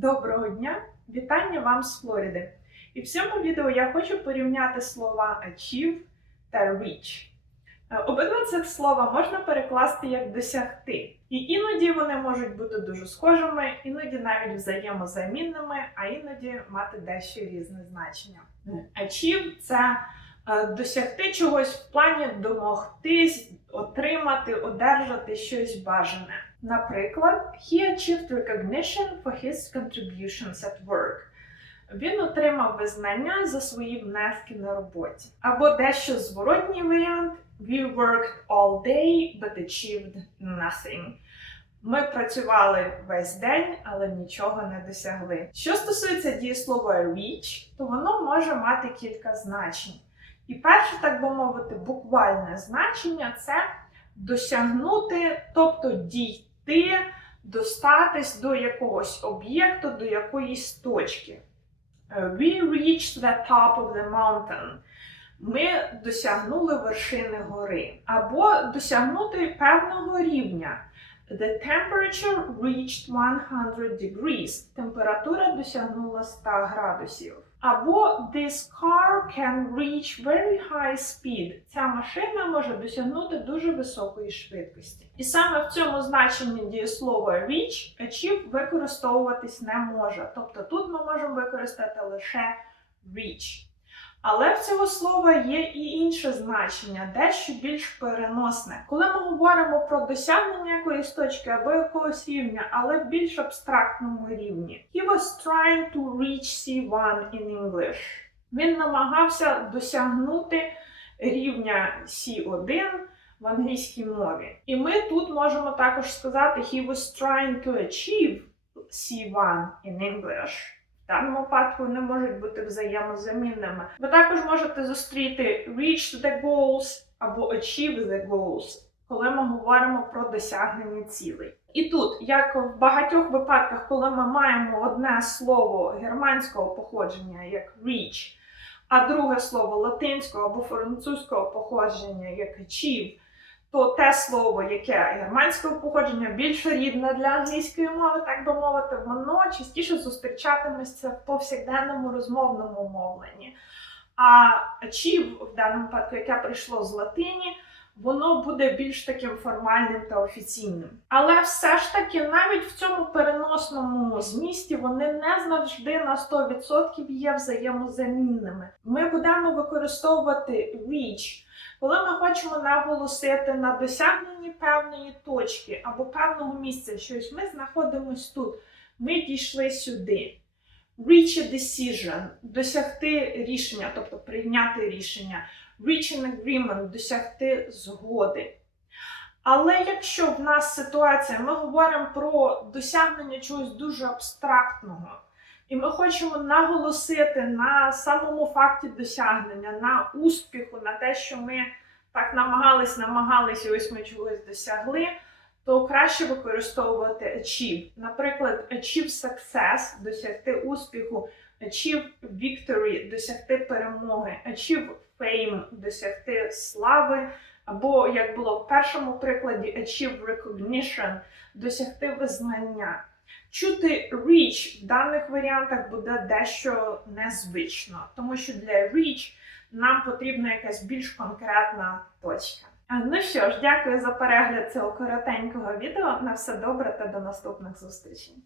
Доброго дня! Вітання вам з Флориди! І в цьому відео я хочу порівняти слова achieve та reach. Е, Обидва цих слова можна перекласти як досягти. І іноді вони можуть бути дуже схожими, іноді навіть взаємозамінними, а іноді мати дещо різне значення. Achieve – це е, досягти чогось в плані домогтись, отримати, одержати щось бажане. Наприклад, he achieved recognition for his contributions at work. Він отримав визнання за свої внески на роботі. Або дещо зворотній варіант: We worked all day, but achieved nothing. Ми працювали весь день, але нічого не досягли. Що стосується дієслова reach, то воно може мати кілька значень. І перше, так би мовити, буквальне значення це досягнути, тобто дійти, достатись до якогось об'єкту, до якоїсь точки. Е, We reached the top of the mountain. Ми досягнули вершини гори. Або досягнути певного рівня. The temperature reached 100 degrees. Температура досягнула 100 градусів. Або this car can reach very high speed. Ця машина може досягнути дуже високої швидкості. І саме в цьому значенні дієслова reach achieve використовуватись не може. Тобто тут ми можемо використати лише reach. Але в цього слова є і інше значення, дещо більш переносне. Коли ми говоримо про досягнення якоїсь точки або якогось рівня, але в більш абстрактному рівні. He was trying to reach C1 in English. Він намагався досягнути рівня C1 в англійській мові. І ми тут можемо також сказати he was trying to achieve C1 in English. Даному випадку вони можуть бути взаємозамінними. Ви також можете зустріти reach the goals або achieve the goals, коли ми говоримо про досягнення цілей. І тут, як в багатьох випадках, коли ми маємо одне слово германського походження, як reach, а друге слово латинського або французького походження, як achieve, то те слово, яке германського походження, більш рідне для англійської мови, так би мовити, воно частіше зустрічатиметься в повсякденному розмовному мовленні. А achieve, в даному випадку, яке прийшло з латині, воно буде більш таким формальним та офіційним. Але все ж таки, навіть в цьому переносному змісті вони не завжди на 100% є взаємозамінними. Ми будемо використовувати reach, коли ми хочемо наголосити на досягненні певної точки або певного місця, щось ми знаходимось тут, ми дійшли сюди. Reach a decision досягти рішення, тобто прийняти рішення. Reach an agreement досягти згоди. Але якщо в нас ситуація, ми говоримо про досягнення чогось дуже абстрактного, і ми хочемо наголосити на самому факті досягнення, на успіху, на те, що ми так намагались, намагались, і ось ми чогось досягли, то краще використовувати achieve. Наприклад, achieve success досягти успіху, achieve victory досягти перемоги, achieve fame досягти слави. Або, як було в першому прикладі, achieve recognition досягти визнання. Чути reach в даних варіантах буде дещо незвично, тому що для reach нам потрібна якась більш конкретна точка. Ну що ж, дякую за перегляд цього коротенького відео. На все добре та до наступних зустрічей.